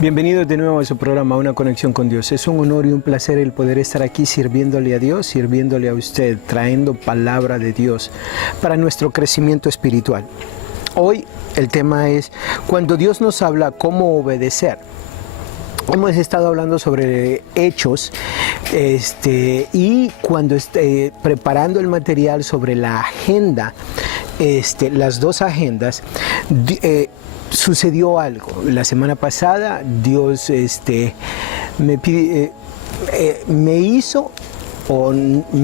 Bienvenidos de nuevo a su programa Una Conexión con Dios. Es un honor y un placer el poder estar aquí sirviéndole a Dios, sirviéndole a usted, trayendo palabra de Dios para nuestro crecimiento espiritual. Hoy el tema es cuando Dios nos habla, cómo obedecer. Hemos estado hablando sobre hechos y cuando preparando el material sobre la agenda, las dos agendas, sucedió algo. La semana pasada Dios me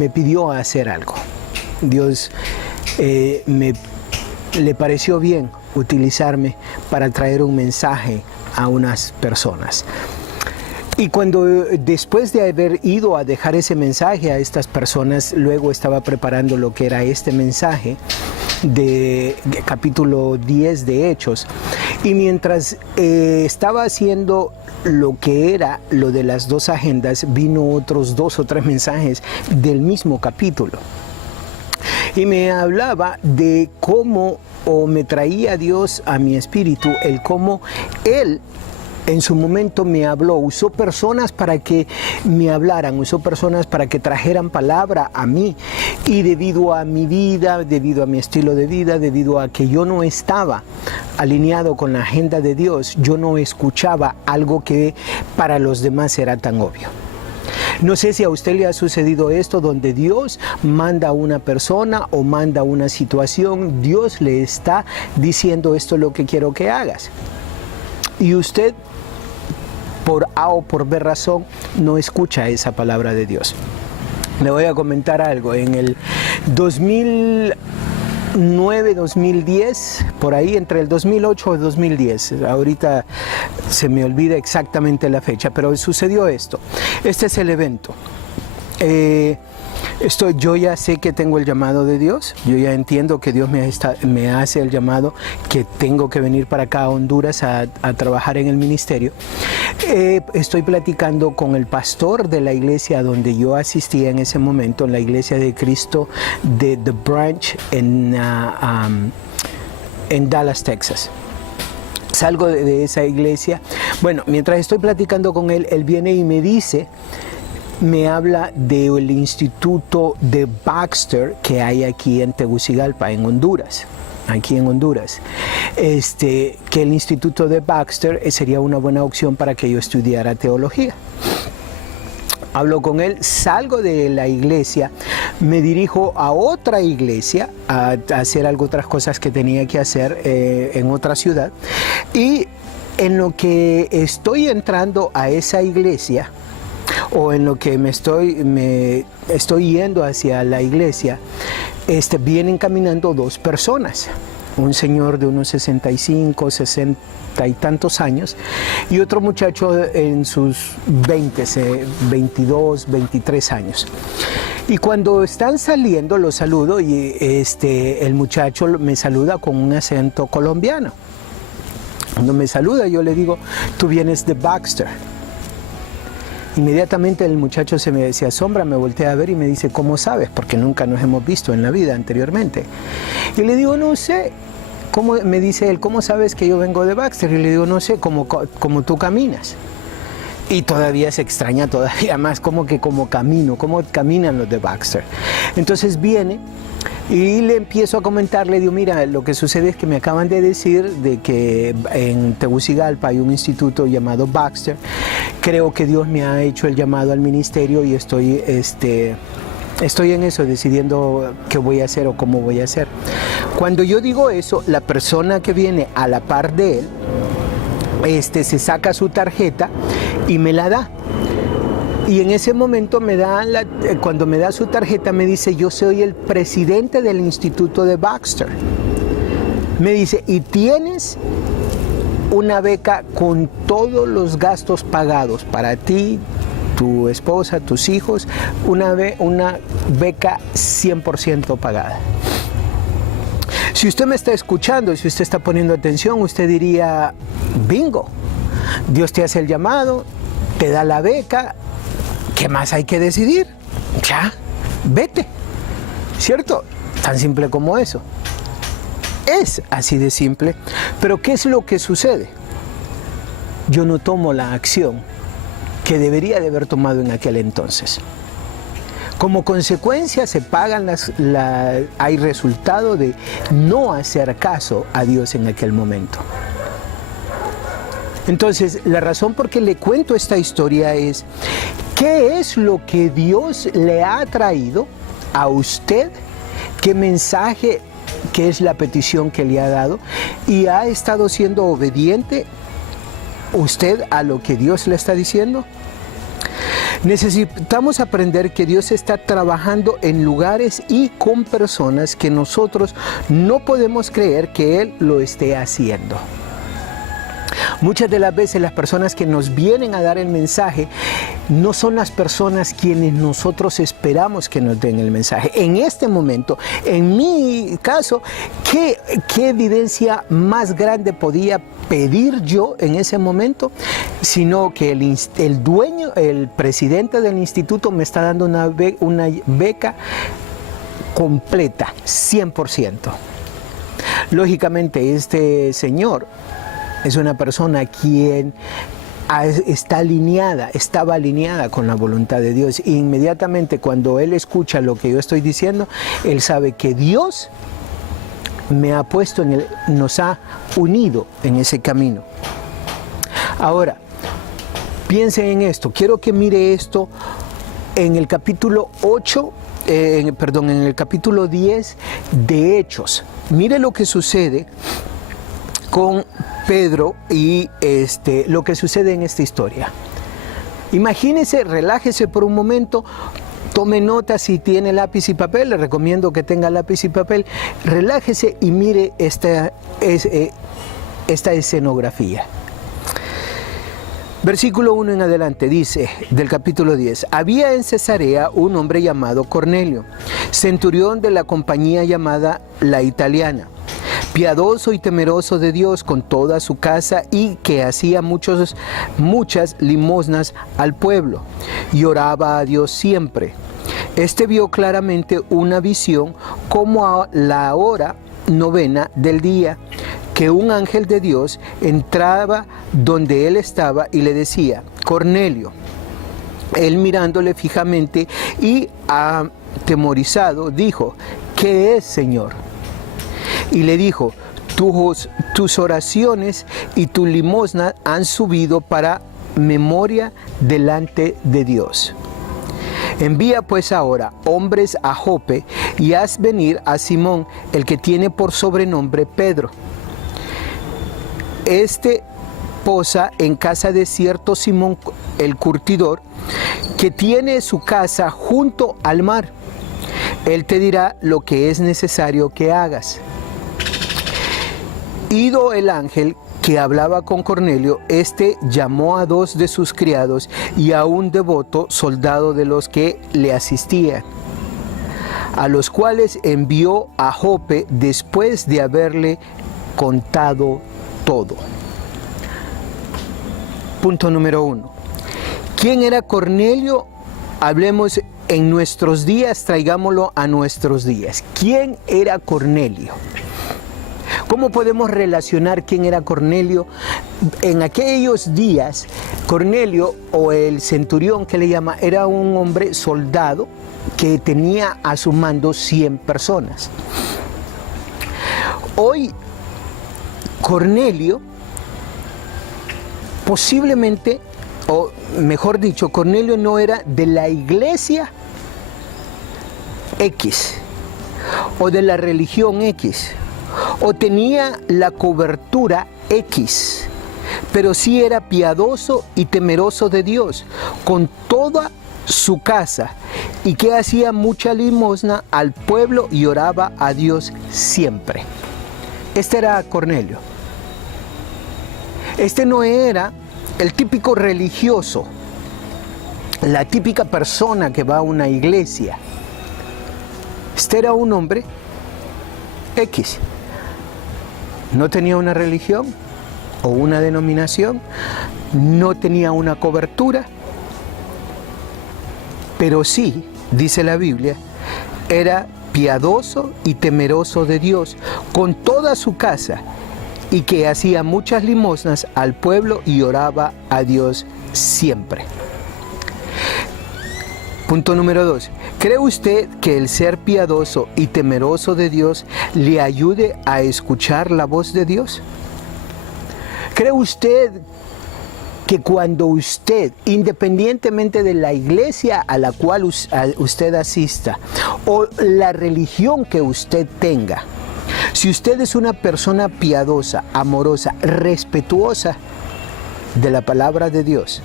pidió hacer algo. Dios le pareció bien utilizarme para traer un mensaje a unas personas. Y después de haber ido a dejar ese mensaje a estas personas, luego estaba preparando lo que era este mensaje de capítulo 10 de Hechos. Y mientras estaba haciendo lo que era lo de las dos agendas, vino otros 2 o 3 mensajes del mismo capítulo. Y me hablaba de cómo, o me traía Dios a mi espíritu, el cómo Él en su momento me habló, usó personas para que me hablaran, usó personas para que trajeran palabra a mí. Y debido a mi vida, debido a mi estilo de vida, debido a que yo no estaba alineado con la agenda de Dios, yo no escuchaba algo que para los demás era tan obvio. No sé si a usted le ha sucedido esto, donde Dios manda a una persona o manda una situación, Dios le está diciendo esto es lo que quiero que hagas. Y usted, por A o por B razón, no escucha esa palabra de Dios. Le voy a comentar algo. En el 2009, 2010, por ahí, entre el 2008 y 2010, ahorita se me olvida exactamente la fecha, pero sucedió esto. Este es el evento. Yo ya sé que tengo el llamado de Dios, yo ya entiendo que Dios me hace el llamado, que tengo que venir para acá a Honduras a trabajar en el ministerio. Estoy platicando con el pastor de la iglesia donde yo asistía en ese momento, en la iglesia de Cristo de The Branch en Dallas, Texas. Salgo de esa iglesia. Bueno, mientras estoy platicando con él, él viene y me habla del instituto de Baxter que hay aquí en Tegucigalpa, en Honduras. Aquí en Honduras, que el instituto de Baxter sería una buena opción para que yo estudiara teología. Hablo con él, salgo de la iglesia, me dirijo a otra iglesia a hacer otras cosas que tenía que hacer en otra ciudad, y en lo que estoy entrando a esa iglesia, o en lo que me estoy yendo hacia la iglesia, vienen caminando 2 personas, un señor de unos 65, 60 y tantos años, y otro muchacho en sus 22, 23 años. Y cuando están saliendo, los saludo, y el muchacho me saluda con un acento colombiano. Cuando me saluda, yo le digo, tú vienes de Baxter. Inmediatamente el muchacho se asombra, me voltea a ver y me dice, ¿cómo sabes? Porque nunca nos hemos visto en la vida anteriormente. Y le digo, no sé. Me dice él, ¿cómo sabes que yo vengo de Baxter? Y le digo, no sé, como tú caminas. Y todavía se extraña todavía más, cómo caminan los de Baxter. Entonces viene y le empiezo a comentar, le digo, mira, lo que sucede es que me acaban de decir de que en Tegucigalpa hay un instituto llamado Baxter. Creo que Dios me ha hecho el llamado al ministerio y estoy en eso, decidiendo qué voy a hacer o cómo voy a hacer. Cuando yo digo eso, la persona que viene a la par de él, se saca su tarjeta y me la da. Y en ese momento cuando me da su tarjeta, me dice, yo soy el presidente del instituto de Baxter. Me dice, y tienes una beca con todos los gastos pagados para ti, tu esposa, tus hijos, una beca 100% pagada. Si usted me está escuchando, si usted está poniendo atención, usted diría, bingo, Dios te hace el llamado, te da la beca, ¿qué más hay que decidir? Ya, vete, ¿cierto? Tan simple como eso. Es así de simple, pero ¿qué es lo que sucede? yo no tomo la acción que debería de haber tomado en aquel entonces. Como consecuencia se pagan hay resultado de no hacer caso a Dios en aquel momento. Entonces, la razón por qué le cuento esta historia es, ¿qué es lo que Dios le ha traído a usted? ¿Qué mensaje, qué es la petición que le ha dado? ¿Y ha estado siendo obediente usted a lo que Dios le está diciendo? Necesitamos aprender que Dios está trabajando en lugares y con personas que nosotros no podemos creer que Él lo esté haciendo. Muchas de las veces las personas que nos vienen a dar el mensaje no son las personas quienes nosotros esperamos que nos den el mensaje. En este momento, en mi caso, ¿qué evidencia más grande podía pedir yo en ese momento? Sino que el dueño, el presidente del instituto me está dando una beca completa, 100%. Lógicamente, este señor es una persona quien estaba alineada con la voluntad de Dios. E inmediatamente cuando él escucha lo que yo estoy diciendo, él sabe que Dios me ha puesto nos ha unido en ese camino. Ahora, piense en esto. Quiero que mire esto en el capítulo en el capítulo 10 de Hechos. Mire lo que sucede con Pedro y lo que sucede en esta historia. Imagínese, relájese por un momento, tome nota si tiene lápiz y papel, le recomiendo que tenga lápiz y papel, relájese y mire esta escenografía. Versículo 1 en adelante dice, del capítulo 10, había en Cesarea un hombre llamado Cornelio, centurión de la compañía llamada La Italiana, piadoso y temeroso de Dios con toda su casa, y que hacía muchas limosnas al pueblo y oraba a Dios siempre. Este vio claramente una visión como a la hora 9 del día, que un ángel de Dios entraba donde él estaba y le decía, Cornelio. Él mirándole fijamente y atemorizado dijo, ¿qué es, Señor? Y le dijo, tus oraciones y tu limosna han subido para memoria delante de Dios. Envía pues ahora hombres a Jope y haz venir a Simón, el que tiene por sobrenombre Pedro. Posa en casa de cierto Simón el curtidor, que tiene su casa junto al mar. Él te dirá lo que es necesario que hagas. Ido el ángel que hablaba con Cornelio, llamó a 2 de sus criados y a un devoto soldado de los que le asistían, a los cuales envió a Jope después de haberle contado todo. Punto número 1. ¿Quién era Cornelio? Hablemos en nuestros días, traigámoslo a nuestros días. ¿Quién era Cornelio? ¿Cómo podemos relacionar quién era Cornelio? En aquellos días, Cornelio, o el centurión que le llama, era un hombre soldado que tenía a su mando 100 personas. Hoy, Cornelio, posiblemente, o mejor dicho, Cornelio no era de la iglesia X, o de la religión X, o tenía la cobertura X, pero sí era piadoso y temeroso de Dios con toda su casa, y que hacía mucha limosna al pueblo y oraba a Dios siempre. Este era Cornelio. Este no era el típico religioso, la típica persona que va a una iglesia. Este era un hombre X. No tenía una religión o una denominación, no tenía una cobertura, pero sí, dice la Biblia, era piadoso y temeroso de Dios con toda su casa, y que hacía muchas limosnas al pueblo y oraba a Dios siempre. Punto número 2. ¿Cree usted que el ser piadoso y temeroso de Dios le ayude a escuchar la voz de Dios? ¿Cree usted que cuando usted, independientemente de la iglesia a la cual usted asista o la religión que usted tenga, si usted es una persona piadosa, amorosa, respetuosa de la palabra de Dios,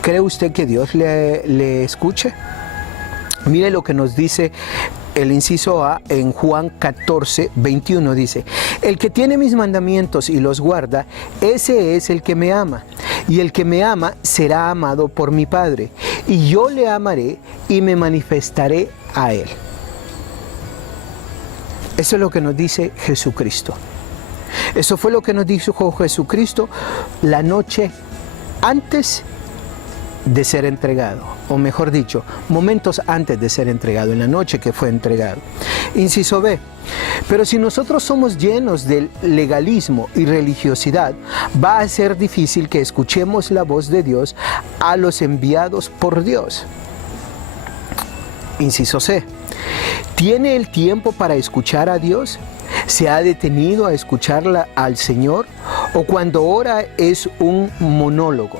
¿cree usted que Dios le escuche? Mire lo que nos dice el inciso A en Juan 14, 21, dice: el que tiene mis mandamientos y los guarda, ese es el que me ama. Y el que me ama será amado por mi Padre. Y yo le amaré y me manifestaré a él. Eso es lo que nos dice Jesucristo. Eso fue lo que nos dijo Jesucristo la noche antes de ser entregado, o mejor dicho, momentos antes de ser entregado, en la noche que fue entregado. Inciso B. Pero si nosotros somos llenos de legalismo y religiosidad, va a ser difícil que escuchemos la voz de Dios a los enviados por Dios. Inciso C. ¿Tiene el tiempo para escuchar a Dios? ¿Se ha detenido a escucharla al Señor? ¿O cuando ora es un monólogo?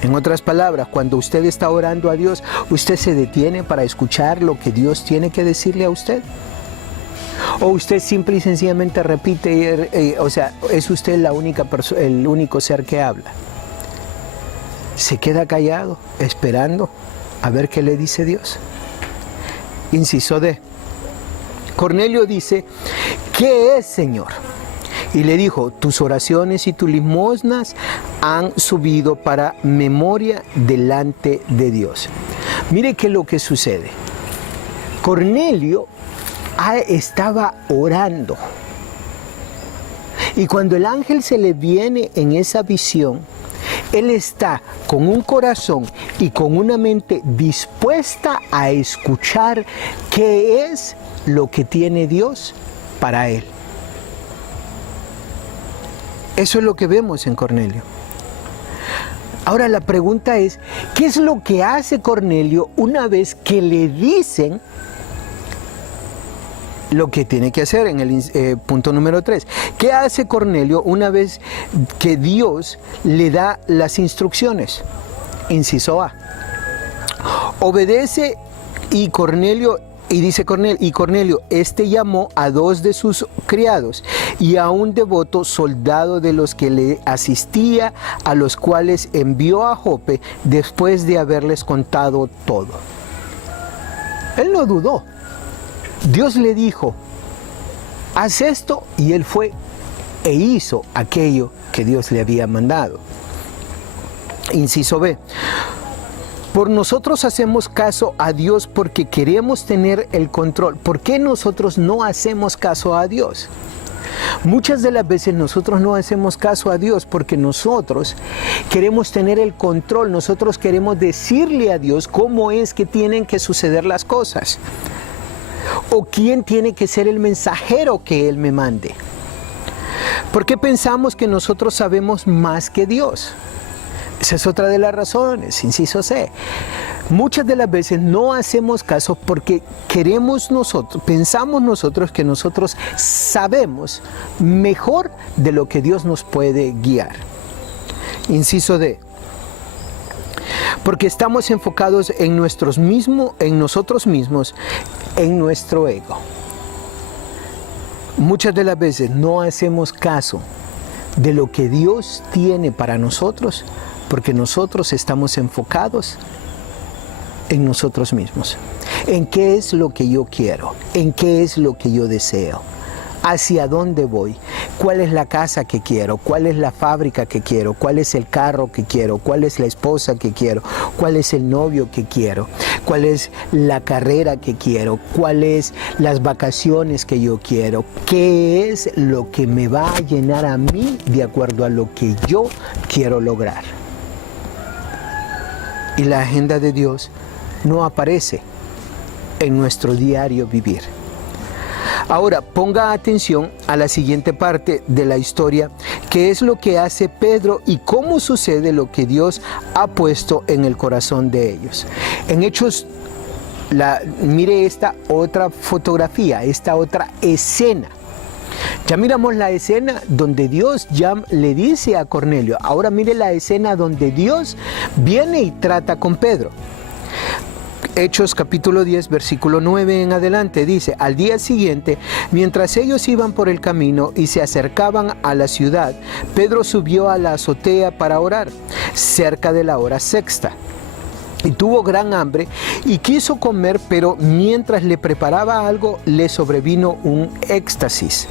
En otras palabras, cuando usted está orando a Dios, ¿usted se detiene para escuchar lo que Dios tiene que decirle a usted? ¿O usted simple y sencillamente repite, es usted el único ser que habla? ¿Se queda callado, esperando a ver qué le dice Dios? Inciso D. Cornelio dice: ¿qué es, Señor? Y le dijo: tus oraciones y tus limosnas han subido para memoria delante de Dios. Mire qué es lo que sucede. Cornelio estaba orando. Y cuando el ángel se le viene en esa visión, él está con un corazón y con una mente dispuesta a escuchar qué es lo que tiene Dios para él. Eso es lo que vemos en Cornelio. Ahora la pregunta es, ¿qué es lo que hace Cornelio una vez que le dicen lo que tiene que hacer? En el punto número 3. ¿Qué hace Cornelio una vez que Dios le da las instrucciones? Inciso A. Obedece y dice Cornelio, llamó a 2 de sus criados y a un devoto soldado de los que le asistía, a los cuales envió a Jope después de haberles contado todo. Él no dudó. Dios le dijo: haz esto, y él fue e hizo aquello que Dios le había mandado. Inciso B. Por nosotros hacemos caso a Dios porque queremos tener el control. ¿Por qué nosotros no hacemos caso a Dios? Muchas de las veces nosotros no hacemos caso a Dios porque nosotros queremos tener el control. Nosotros queremos decirle a Dios cómo es que tienen que suceder las cosas, o quién tiene que ser el mensajero que Él me mande. ¿Por qué pensamos que nosotros sabemos más que Dios? Esa es otra de las inciso C. Muchas de las veces no hacemos caso porque pensamos nosotros que nosotros sabemos mejor de lo que Dios nos puede guiar. Inciso D. Porque estamos enfocados en nosotros mismos, en nuestro ego. Muchas de las veces no hacemos caso de lo que Dios tiene para nosotros porque nosotros estamos enfocados en nosotros mismos, en qué es lo que yo quiero, en qué es lo que yo deseo, hacia dónde voy, cuál es la casa que quiero, cuál es la fábrica que quiero, cuál es el carro que quiero, cuál es la esposa que quiero, cuál es el novio que quiero, cuál es la carrera que quiero, cuáles las vacaciones que yo quiero, qué es lo que me va a llenar a mí de acuerdo a lo que yo quiero lograr. Y la agenda de Dios no aparece en nuestro diario vivir. Ahora, ponga atención a la siguiente parte de la historia qué es lo que hace Pedro y cómo sucede lo que Dios ha puesto en el corazón de ellos. En Hechos, mire esta otra fotografía, esta otra escena. Ya miramos la escena donde Dios ya le dice a Cornelio. Ahora mire la escena donde Dios viene y trata con Pedro. Hechos capítulo 10, versículo 9 en adelante dice: al día siguiente, mientras ellos iban por el camino y se acercaban a la ciudad, Pedro subió a la azotea para orar, cerca de la hora sexta. Y tuvo gran hambre y quiso comer, pero mientras le preparaba algo, le sobrevino un éxtasis.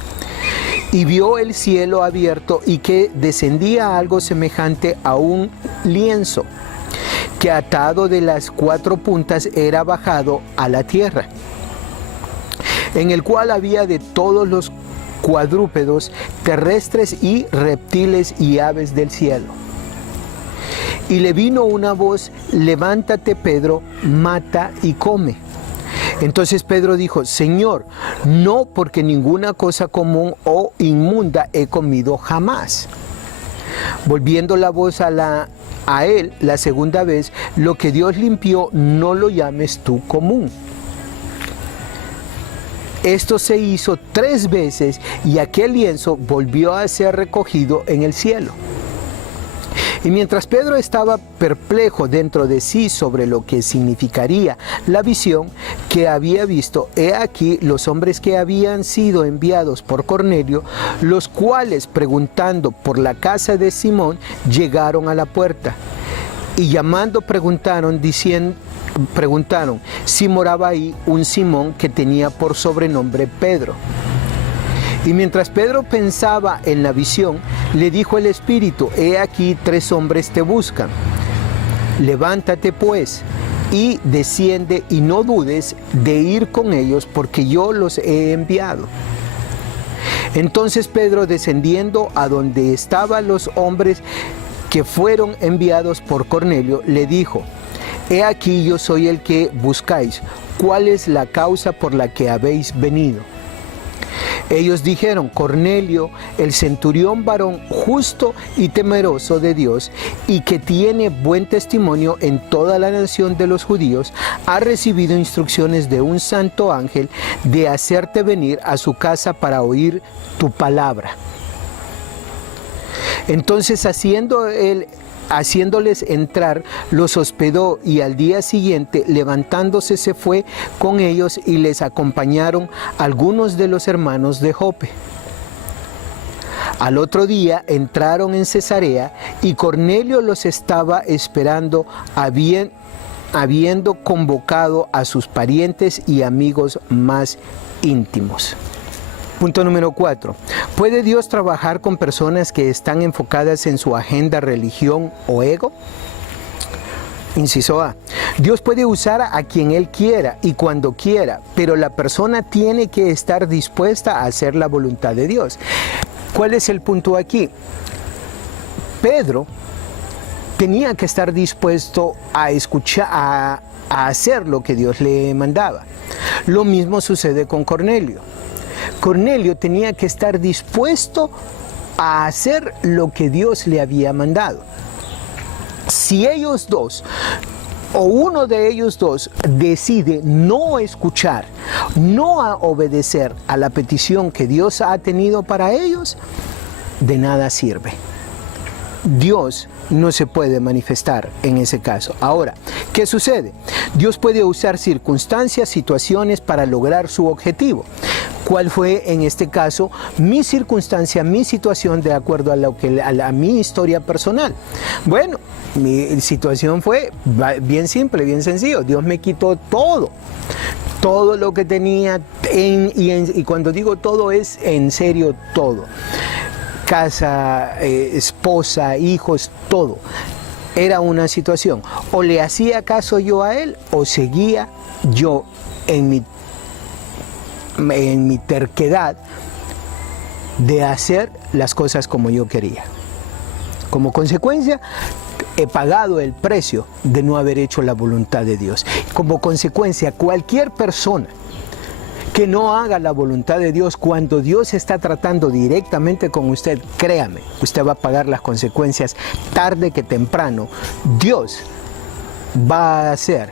Y vio el cielo abierto y que descendía algo semejante a un lienzo, que atado de las 4 puntas era bajado a la tierra, en el cual había de todos los cuadrúpedos terrestres y reptiles y aves del cielo. Y le vino una voz: levántate, Pedro, mata y come. Entonces Pedro dijo: Señor, no, porque ninguna cosa común o inmunda he comido jamás. Volviendo la voz a él la segunda vez: lo que Dios limpió, no lo llames tú común. Esto se hizo 3 veces y aquel lienzo volvió a ser recogido en el cielo. Y mientras Pedro estaba perplejo dentro de sí sobre lo que significaría la visión que había visto, he aquí los hombres que habían sido enviados por Cornelio, los cuales, preguntando por la casa de Simón, llegaron a la puerta. Y llamando preguntaron si moraba ahí un Simón que tenía por sobrenombre Pedro. Y mientras Pedro pensaba en la visión, le dijo el Espíritu: he aquí 3 hombres te buscan. Levántate pues y desciende y no dudes de ir con ellos, porque yo los he enviado. Entonces Pedro, descendiendo a donde estaban los hombres que fueron enviados por Cornelio, le dijo: he aquí yo soy el que buscáis. ¿Cuál es la causa por la que habéis venido? Ellos dijeron: Cornelio, el centurión, varón justo y temeroso de Dios, y que tiene buen testimonio en toda la nación de los judíos, ha recibido instrucciones de un santo ángel de hacerte venir a su casa para oír tu palabra. Entonces, haciéndoles entrar, los hospedó, y al día siguiente, levantándose, se fue con ellos, y les acompañaron algunos de los hermanos de Jope. Al otro día entraron en Cesarea, y Cornelio los estaba esperando, habiendo convocado a sus parientes y amigos más íntimos. Punto número 4. ¿Puede Dios trabajar con personas que están enfocadas en su agenda, religión o ego? Inciso A. Dios puede usar a quien Él quiera y cuando quiera, pero la persona tiene que estar dispuesta a hacer la voluntad de Dios. ¿Cuál es el punto aquí? Pedro tenía que estar dispuesto a escuchar, a hacer lo que Dios le mandaba. Lo mismo sucede con Cornelio. Cornelio tenía que estar dispuesto a hacer lo que Dios le había mandado. Si ellos dos, o uno de ellos dos, decide no escuchar, no obedecer a la petición que Dios ha tenido para ellos, de nada sirve. Dios no se puede manifestar en ese caso. Ahora, ¿qué sucede? Dios puede usar circunstancias, situaciones para lograr su objetivo. ¿Cuál fue en este caso mi circunstancia, mi situación, de acuerdo a mi historia personal? Bueno, mi situación fue bien simple, bien sencillo. Dios me quitó todo lo que tenía, y cuando digo todo es en serio todo. Casa, esposa, hijos, todo. Era una situación. O le hacía caso yo a Él, o seguía yo en mi terquedad de hacer las cosas como yo quería. Como consecuencia, he pagado el precio de no haber hecho la voluntad de Dios. Como consecuencia, cualquier persona que no haga la voluntad de Dios. Cuando Dios está tratando directamente con usted, créame, usted va a pagar las consecuencias tarde que temprano. Dios va a hacer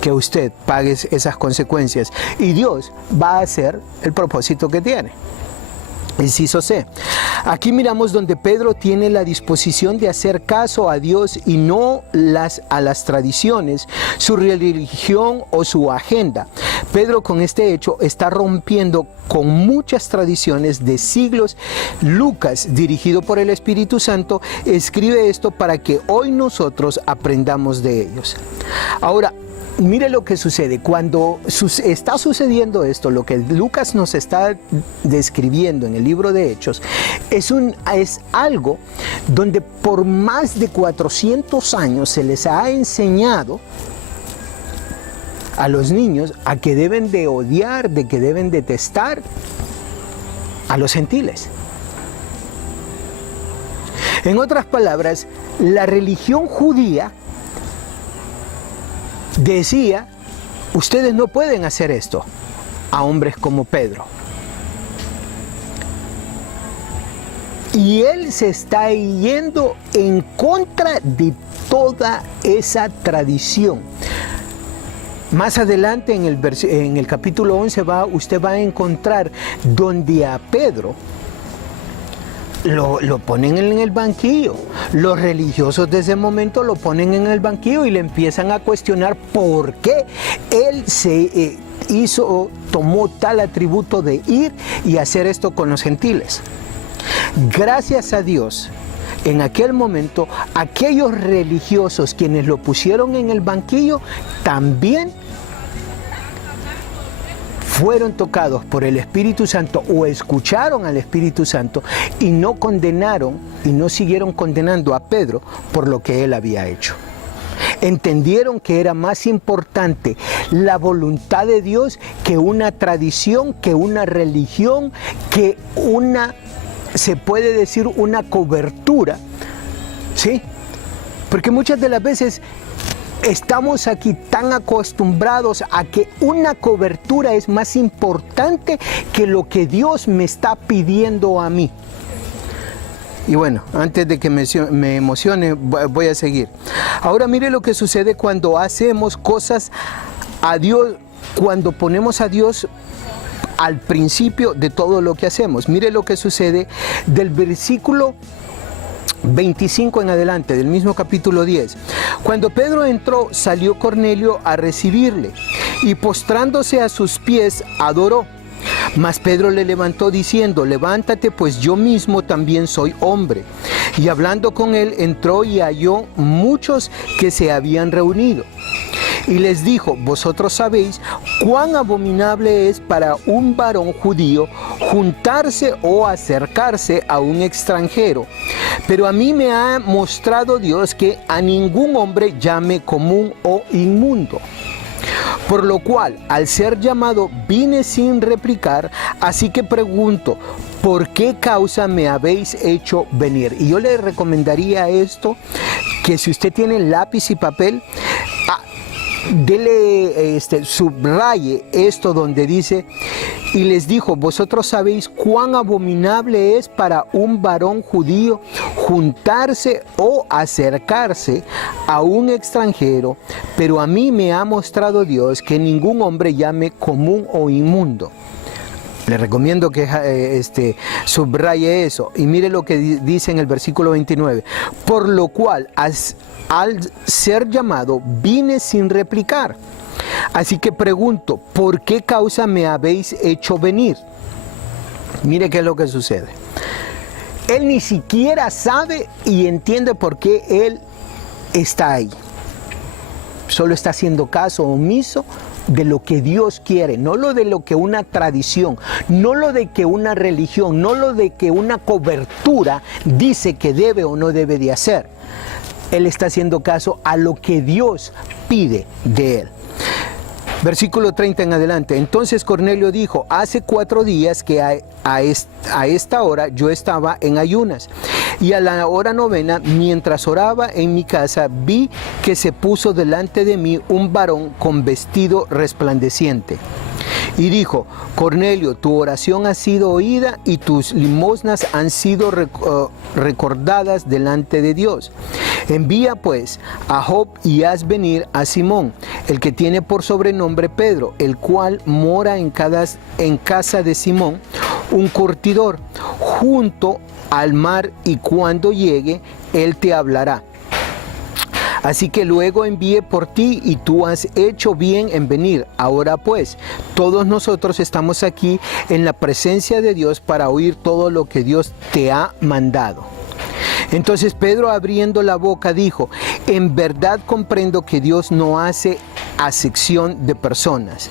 que usted pague esas consecuencias y Dios va a hacer el propósito que tiene. Inciso C. Aquí miramos donde Pedro tiene la disposición de hacer caso a Dios y no a las tradiciones, su religión o su agenda. Pedro con este hecho está rompiendo con muchas tradiciones de siglos. Lucas, dirigido por el Espíritu Santo, escribe esto para que hoy nosotros aprendamos de ellos. Ahora, mire lo que sucede. Cuando está sucediendo esto, lo que Lucas nos está describiendo en el libro de Hechos, es algo donde por más de 400 años se les ha enseñado a los niños a que deben de odiar, de que deben detestar a los gentiles. En otras palabras, la religión judía decía, ustedes no pueden hacer esto a hombres como Pedro. Y él se está yendo en contra de toda esa tradición. Más adelante en el capítulo 11 usted va a encontrar donde a Pedro lo ponen en el banquillo. Los religiosos de ese momento lo ponen en el banquillo y le empiezan a cuestionar por qué él tomó tal atributo de ir y hacer esto con los gentiles. Gracias a Dios, en aquel momento, aquellos religiosos quienes lo pusieron en el banquillo también fueron tocados por el Espíritu Santo o escucharon al Espíritu Santo y no condenaron y no siguieron condenando a Pedro por lo que él había hecho. Entendieron que era más importante la voluntad de Dios que una tradición, que una religión, que se puede decir una cobertura, ¿sí? Porque muchas de las veces estamos aquí tan acostumbrados a que una cobertura es más importante que lo que Dios me está pidiendo a mí. Y bueno, antes de que me emocione, voy a seguir. Ahora mire lo que sucede cuando hacemos cosas a Dios, cuando ponemos a Dios al principio de todo lo que hacemos. Mire lo que sucede del versículo 25 en adelante, del mismo capítulo 10. Cuando Pedro entró, salió Cornelio a recibirle y postrándose a sus pies, adoró. Mas Pedro le levantó diciendo, levántate, pues yo mismo también soy hombre. Y hablando con él, entró y halló muchos que se habían reunido. Y les dijo, vosotros sabéis cuán abominable es para un varón judío juntarse o acercarse a un extranjero. Pero a mí me ha mostrado Dios que a ningún hombre llame común o inmundo. Por lo cual, al ser llamado, vine sin replicar, así que pregunto, ¿por qué causa me habéis hecho venir? Y yo le recomendaría esto, que si usted tiene lápiz y papel, subraye esto donde dice, y les dijo, vosotros sabéis cuán abominable es para un varón judío juntarse o acercarse a un extranjero, pero a mí me ha mostrado Dios que ningún hombre llame común o inmundo. Le recomiendo que subraye eso. Y mire lo que dice en el versículo 29. Por lo cual, al ser llamado, vine sin replicar. Así que pregunto, ¿por qué causa me habéis hecho venir? Mire qué es lo que sucede. Él ni siquiera sabe y entiende por qué él está ahí. Solo está haciendo caso omiso de lo que Dios quiere, no lo de lo que una tradición, no lo de que una religión, no lo de que una cobertura dice que debe o no debe de hacer. Él está haciendo caso a lo que Dios pide de él. Versículo 30 en adelante. Entonces Cornelio dijo, hace 4 días que a esta hora yo estaba en ayunas, y a la hora 9, mientras oraba en mi casa, vi que se puso delante de mí un varón con vestido resplandeciente. y dijo: Cornelio, tu oración ha sido oída y tus limosnas han sido recordadas delante de Dios. Envía pues a Job y haz venir a Simón, el que tiene por sobrenombre Pedro, el cual mora en casa de Simón, un curtidor, junto al mar, y cuando llegue, él te hablará. Así que luego envié por ti y tú has hecho bien en venir. Ahora pues, todos nosotros estamos aquí en la presencia de Dios para oír todo lo que Dios te ha mandado. Entonces Pedro, abriendo la boca, dijo: en verdad comprendo que Dios no hace acepción de personas,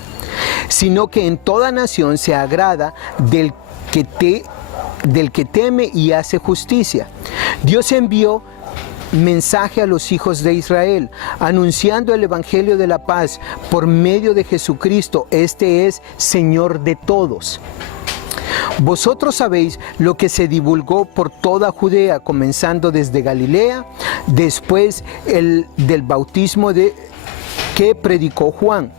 sino que en toda nación se agrada del que teme y hace justicia. Dios envió mensaje a los hijos de Israel, anunciando el evangelio de la paz por medio de Jesucristo. Este es Señor de todos. Vosotros sabéis lo que se divulgó por toda Judea, comenzando desde Galilea, después del bautismo que predicó Juan.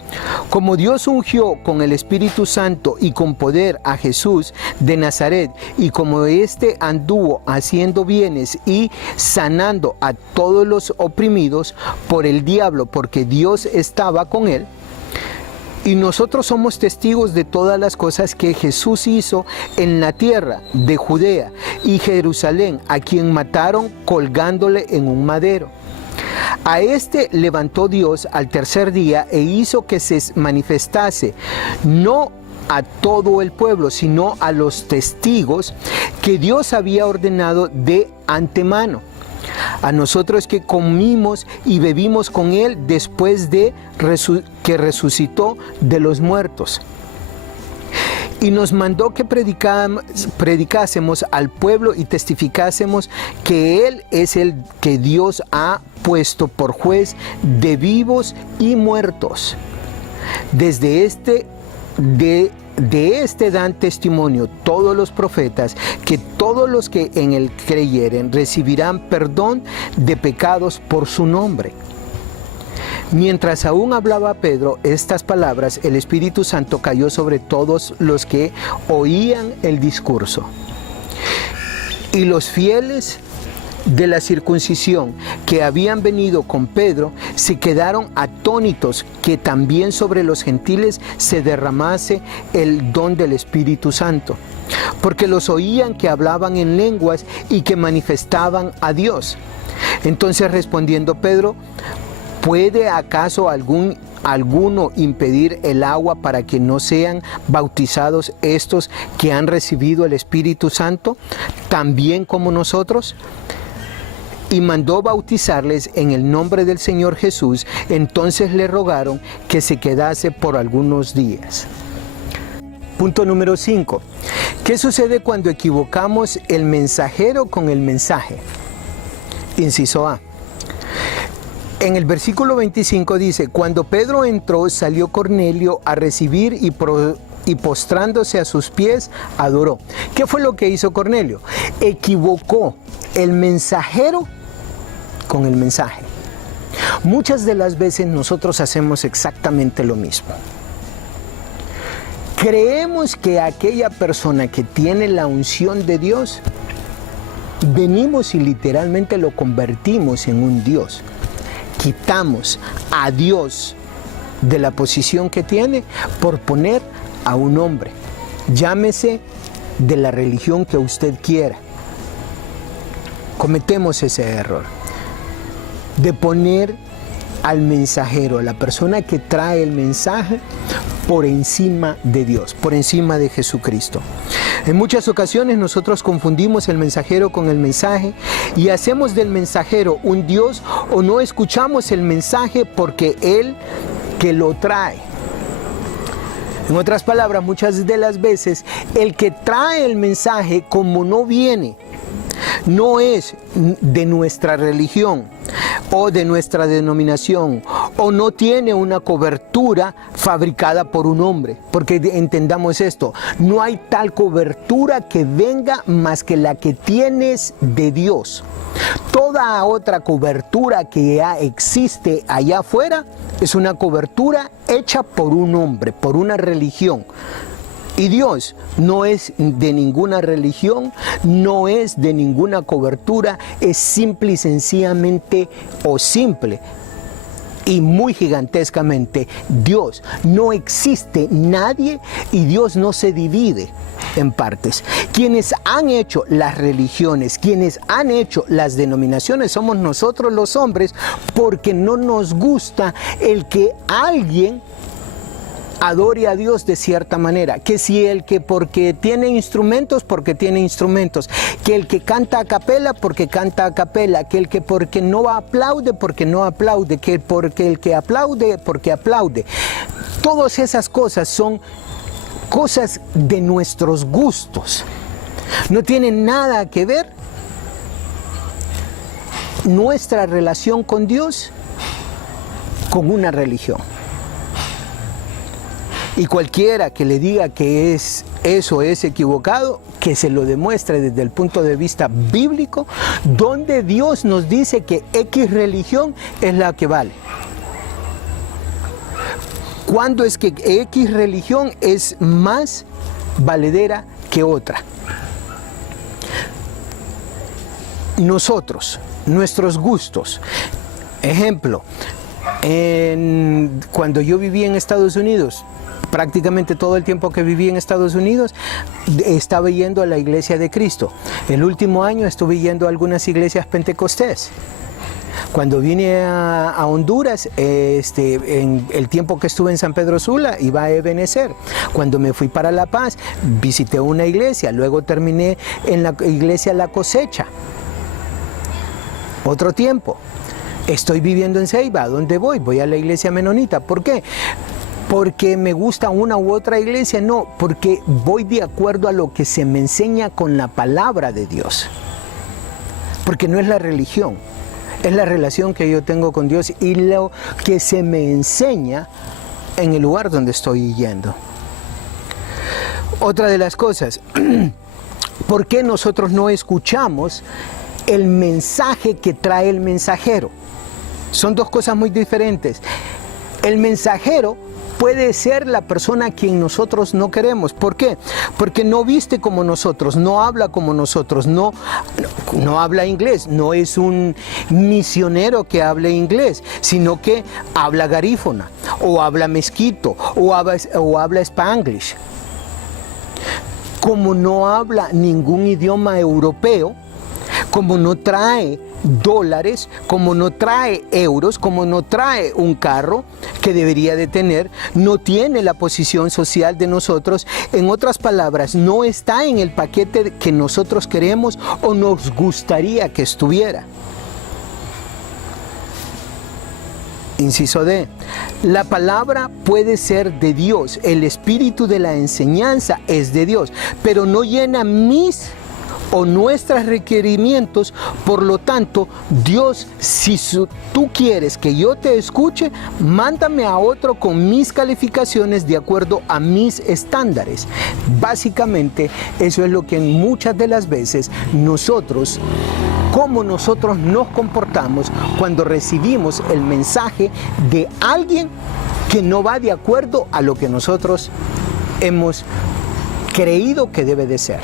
Como Dios ungió con el Espíritu Santo y con poder a Jesús de Nazaret, y como éste anduvo haciendo bienes y sanando a todos los oprimidos por el diablo, porque Dios estaba con él. Y nosotros somos testigos de todas las cosas que Jesús hizo en la tierra de Judea y Jerusalén, a quien mataron colgándole en un madero. A este levantó Dios al tercer día e hizo que se manifestase, no a todo el pueblo, sino a los testigos que Dios había ordenado de antemano. A nosotros que comimos y bebimos con Él después de que resucitó de los muertos. Y nos mandó que predicásemos al pueblo y testificásemos que Él es el que Dios ha puesto por juez de vivos y muertos. Desde este dan testimonio todos los profetas, que todos los que en él creyeren recibirán perdón de pecados por su nombre. Mientras aún hablaba Pedro estas palabras, el Espíritu Santo cayó sobre todos los que oían el discurso. Y los fieles de la circuncisión que habían venido con Pedro se quedaron atónitos que también sobre los gentiles se derramase el don del Espíritu Santo, porque los oían que hablaban en lenguas y que manifestaban a Dios. Entonces, respondiendo Pedro: ¿puede acaso alguno impedir el agua para que no sean bautizados estos que han recibido el Espíritu Santo, también como nosotros? Y mandó bautizarles en el nombre del Señor Jesús. Entonces le rogaron que se quedase por algunos días. Punto número 5. ¿Qué sucede cuando equivocamos el mensajero con el mensaje? Inciso A. En el versículo 25 dice: cuando Pedro entró, salió Cornelio a recibir y postrándose a sus pies, adoró. ¿Qué fue lo que hizo Cornelio? Equivocó el mensajero con el mensaje. Muchas de las veces nosotros hacemos exactamente lo mismo. Creemos que aquella persona que tiene la unción de Dios, venimos y literalmente lo convertimos en un Dios. Quitamos a Dios de la posición que tiene por poner a un hombre, llámese de la religión que usted quiera. Cometemos ese error de poner al mensajero, a la persona que trae el mensaje, por encima de Dios, por encima de Jesucristo. En muchas ocasiones nosotros confundimos el mensajero con el mensaje y hacemos del mensajero un Dios, o no escuchamos el mensaje porque Él que lo trae. En otras palabras, muchas de las veces el que trae el mensaje, como no viene, no es de nuestra religión o de nuestra denominación o no tiene una cobertura fabricada por un hombre. Porque entendamos esto, no hay tal cobertura que venga más que la que tienes de Dios. Toda otra cobertura que ya existe allá afuera es una cobertura hecha por un hombre, por una religión. Y Dios no es de ninguna religión, no es de ninguna cobertura, es simple y sencillamente, o simple y muy gigantescamente, Dios. No existe nadie y Dios no se divide en partes. Quienes han hecho las religiones, quienes han hecho las denominaciones, somos nosotros los hombres, porque no nos gusta el que alguien adore a Dios de cierta manera, que si el que porque tiene instrumentos, que el que canta a capela, porque canta a capela, que el que porque no aplaude, porque no aplaude, que porque el que aplaude, porque aplaude. Todas esas cosas son cosas de nuestros gustos. No tienen nada que ver nuestra relación con Dios con una religión. Y cualquiera que le diga que eso es equivocado, que se lo demuestre desde el punto de vista bíblico, donde Dios nos dice que X religión es la que vale. ¿Cuándo es que X religión es más valedera que otra? Nosotros, nuestros gustos. Ejemplo, cuando yo viví en Estados Unidos, prácticamente todo el tiempo que viví en Estados Unidos estaba yendo a la Iglesia de Cristo. El último año estuve yendo a algunas iglesias pentecostés. Cuando vine a Honduras, en el tiempo que estuve en San Pedro Sula, iba a Ebenecer. Cuando me fui para La Paz, visité una iglesia, luego terminé en la iglesia La Cosecha. Otro tiempo. Estoy viviendo en Ceiba. ¿A dónde voy? Voy a la iglesia menonita. ¿Por qué? ¿Porque me gusta una u otra iglesia? No, porque voy de acuerdo a lo que se me enseña con la palabra de Dios. Porque no es la religión, es la relación que yo tengo con Dios y lo que se me enseña en el lugar donde estoy yendo. Otra de las cosas, ¿por qué nosotros no escuchamos el mensaje que trae el mensajero? Son dos cosas muy diferentes. El mensajero puede ser la persona a quien nosotros no queremos. ¿Por qué? Porque no viste como nosotros, no habla como nosotros, no habla inglés, no es un misionero que hable inglés, sino que habla garífona, o habla mezquito, o habla spanglish. Como no habla ningún idioma europeo, como no trae dólares, como no trae euros, como no trae un carro que debería de tener, no tiene la posición social de nosotros. En otras palabras, no está en el paquete que nosotros queremos o nos gustaría que estuviera. Inciso D. La palabra puede ser de Dios, el espíritu de la enseñanza es de Dios, pero no llena mis o nuestros requerimientos. Por lo tanto, Dios, si tú quieres que yo te escuche, mándame a otro con mis calificaciones de acuerdo a mis estándares. Básicamente, eso es lo que en muchas de las veces nosotros, cómo nosotros nos comportamos cuando recibimos el mensaje de alguien que no va de acuerdo a lo que nosotros hemos creído que debe de ser.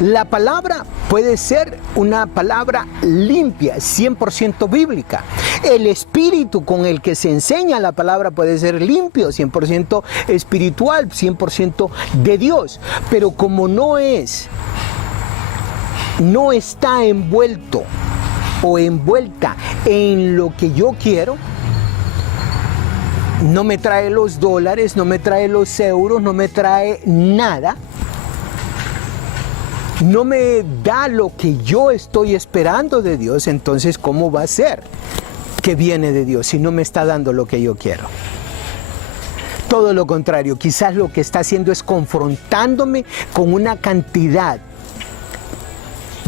La palabra puede ser una palabra limpia, 100% bíblica. El espíritu con el que se enseña la palabra puede ser limpio, 100% espiritual, 100% de Dios. Pero como no está envuelto o envuelta en lo que yo quiero, no me trae los dólares, no me trae los euros, no me trae nada, no me da lo que yo estoy esperando de Dios, entonces ¿cómo va a ser que viene de Dios si no me está dando lo que yo quiero? Todo lo contrario, quizás lo que está haciendo es confrontándome con una cantidad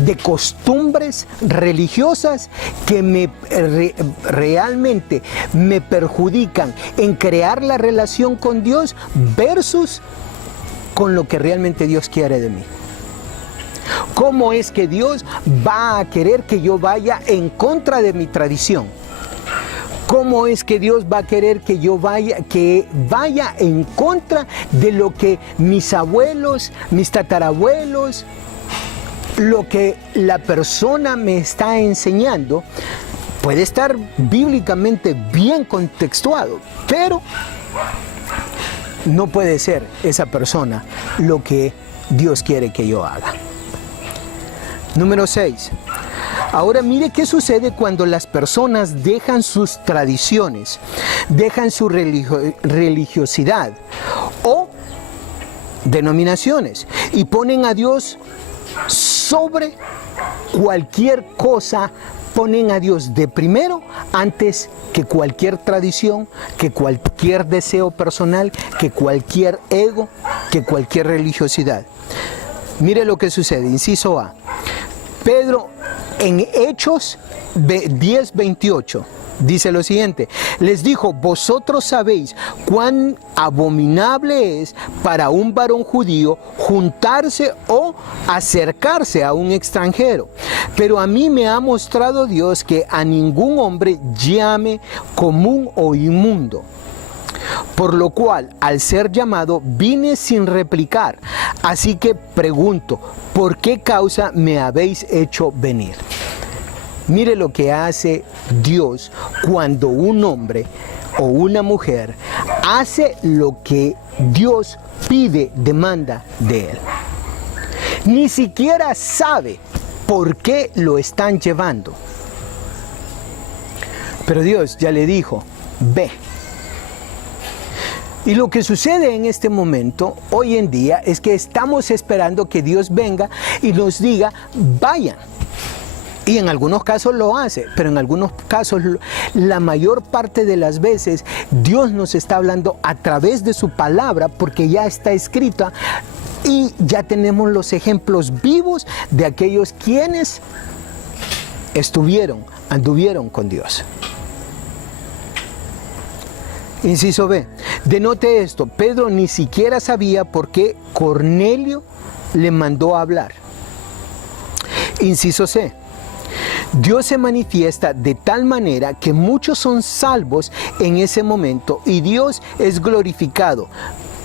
de costumbres religiosas que realmente me perjudican en crear la relación con Dios versus con lo que realmente Dios quiere de mí. ¿Cómo es que Dios va a querer que yo vaya en contra de mi tradición? ¿Cómo es que Dios va a querer que yo vaya en contra de lo que mis abuelos, mis tatarabuelos, lo que la persona me está enseñando? Puede estar bíblicamente bien contextuado, pero no puede ser esa persona lo que Dios quiere que yo haga. Número 6. Ahora mire qué sucede cuando las personas dejan sus tradiciones, dejan su religiosidad o denominaciones y ponen a Dios sobre cualquier cosa, ponen a Dios de primero antes que cualquier tradición, que cualquier deseo personal, que cualquier ego, que cualquier religiosidad. Mire lo que sucede, inciso A. Pedro en Hechos 10:28 dice lo siguiente: les dijo, vosotros sabéis cuán abominable es para un varón judío juntarse o acercarse a un extranjero, pero a mí me ha mostrado Dios que a ningún hombre llame común o inmundo. Por lo cual, al ser llamado, vine sin replicar. Así que pregunto, ¿por qué causa me habéis hecho venir? Mire lo que hace Dios cuando un hombre o una mujer hace lo que Dios pide, demanda de él. Ni siquiera sabe por qué lo están llevando. Pero Dios ya le dijo, ve. Y lo que sucede en este momento, hoy en día, es que estamos esperando que Dios venga y nos diga, vayan. Y en algunos casos lo hace, pero en algunos casos, la mayor parte de las veces, Dios nos está hablando a través de su palabra, porque ya está escrita y ya tenemos los ejemplos vivos de aquellos quienes anduvieron con Dios. Inciso B. Denote esto, Pedro ni siquiera sabía por qué Cornelio le mandó a hablar. Inciso C. Dios se manifiesta de tal manera que muchos son salvos en ese momento y Dios es glorificado.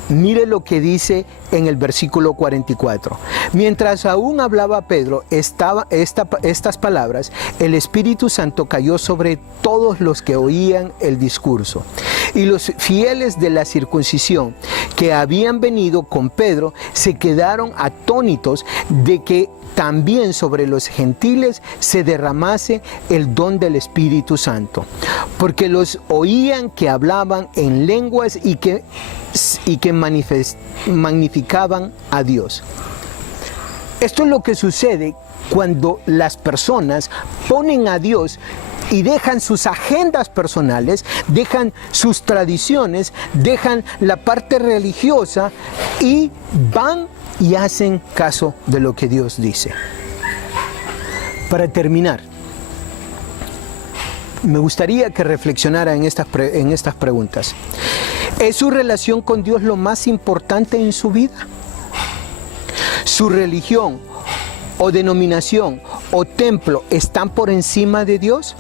Mire lo que dice en el versículo 44. Mientras aún hablaba Pedro estas palabras, el Espíritu Santo cayó sobre todos los que oían el discurso. Y los fieles de la circuncisión que habían venido con Pedro se quedaron atónitos de que también sobre los gentiles se derramase el don del Espíritu Santo, porque los oían que hablaban en lenguas y que magnificaban a Dios. Esto es lo que sucede cuando las personas ponen a Dios y dejan sus agendas personales, dejan sus tradiciones, dejan la parte religiosa y van y hacen caso de lo que Dios dice. Para terminar, me gustaría que reflexionara en estas preguntas. ¿Es su relación con Dios lo más importante en su vida? ¿Su religión o denominación o templo están por encima de Dios?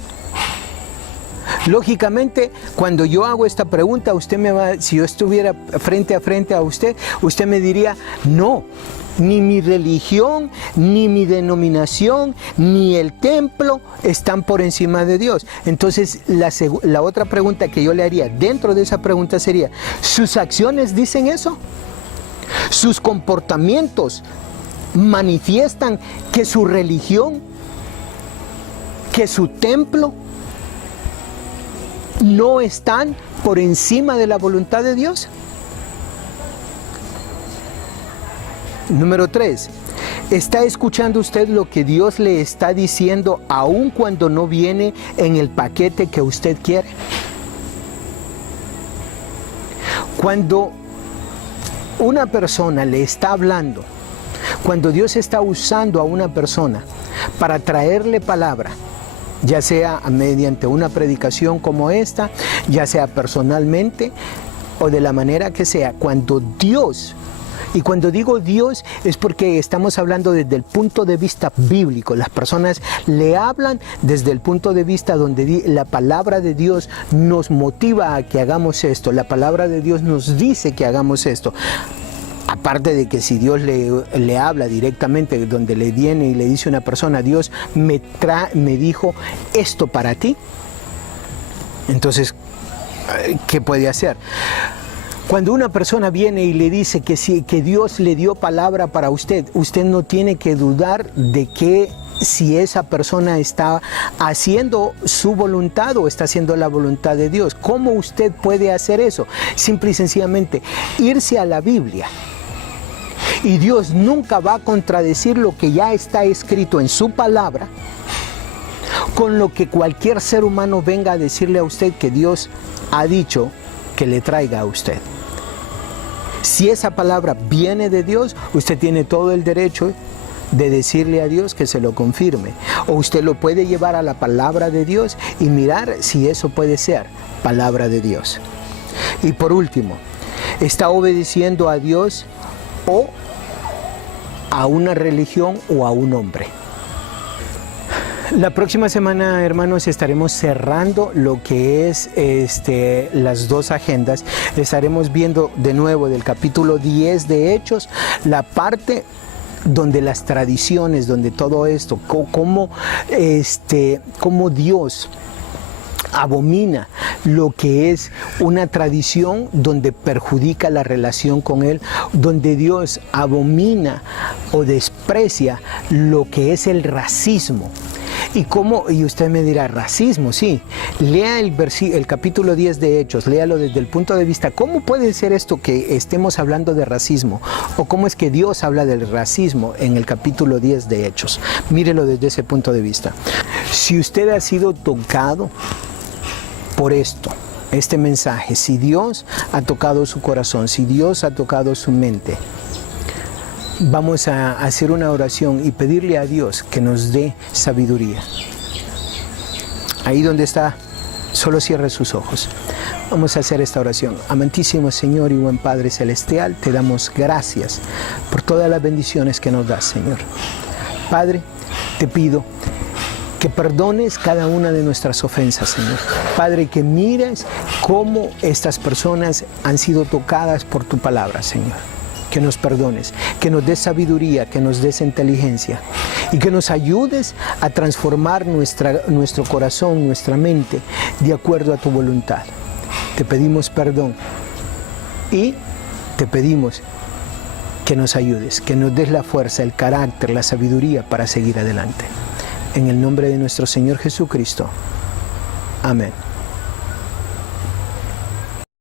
Lógicamente, cuando yo hago esta pregunta, si yo estuviera frente a frente a usted, usted me diría, no, ni mi religión, ni mi denominación, ni el templo están por encima de Dios. Entonces, la otra pregunta que yo le haría dentro de esa pregunta sería, ¿sus acciones dicen eso? ¿Sus comportamientos manifiestan que su religión, que su templo, no están por encima de la voluntad de Dios? Número 3. ¿Está escuchando usted lo que Dios le está diciendo aun cuando no viene en el paquete que usted quiere? Cuando una persona le está hablando, Cuando Dios está usando a una persona para traerle palabra, ya sea mediante una predicación como esta, ya sea personalmente o de la manera que sea, cuando Dios, y cuando digo Dios es porque estamos hablando desde el punto de vista bíblico, las personas le hablan desde el punto de vista donde la palabra de Dios nos motiva a que hagamos esto, la palabra de Dios nos dice que hagamos esto. Aparte de que si Dios le habla directamente, donde le viene y le dice a una persona, Dios me dijo esto para ti, entonces, ¿qué puede hacer? Cuando una persona viene y le dice que Dios le dio palabra para usted, usted no tiene que dudar de que si esa persona está haciendo su voluntad o está haciendo la voluntad de Dios. ¿Cómo usted puede hacer eso? Simple y sencillamente, irse a la Biblia. Y Dios nunca va a contradecir lo que ya está escrito en su palabra con lo que cualquier ser humano venga a decirle a usted que Dios ha dicho que le traiga a usted. Si esa palabra viene de Dios, usted tiene todo el derecho de decirle a Dios que se lo confirme. O usted lo puede llevar a la palabra de Dios y mirar si eso puede ser palabra de Dios. Y por último, ¿está obedeciendo a Dios o a una religión o a un hombre? La próxima semana, hermanos, estaremos cerrando lo que es las dos agendas. Estaremos viendo de nuevo del capítulo 10 de Hechos, la parte donde las tradiciones, donde todo esto, cómo Dios abomina lo que es una tradición donde perjudica la relación con Él, donde Dios abomina o desprecia lo que es el racismo. Y usted me dirá, racismo, sí. Lea el capítulo 10 de Hechos, léalo desde el punto de vista, ¿cómo puede ser esto que estemos hablando de racismo? ¿O cómo es que Dios habla del racismo en el capítulo 10 de Hechos? Mírelo desde ese punto de vista. Si usted ha sido tocado por este mensaje, si Dios ha tocado su corazón, si Dios ha tocado su mente, vamos a hacer una oración y pedirle a Dios que nos dé sabiduría. Ahí donde está, solo cierre sus ojos. Vamos a hacer esta oración. Amantísimo Señor y buen Padre Celestial, te damos gracias por todas las bendiciones que nos das, Señor. Padre, te pido que perdones cada una de nuestras ofensas, Señor. Padre, que mires cómo estas personas han sido tocadas por tu palabra, Señor. Que nos perdones, que nos des sabiduría, que nos des inteligencia y que nos ayudes a transformar nuestro corazón, nuestra mente, de acuerdo a tu voluntad. Te pedimos perdón y te pedimos que nos ayudes, que nos des la fuerza, el carácter, la sabiduría para seguir adelante. En el nombre de nuestro Señor Jesucristo. Amén.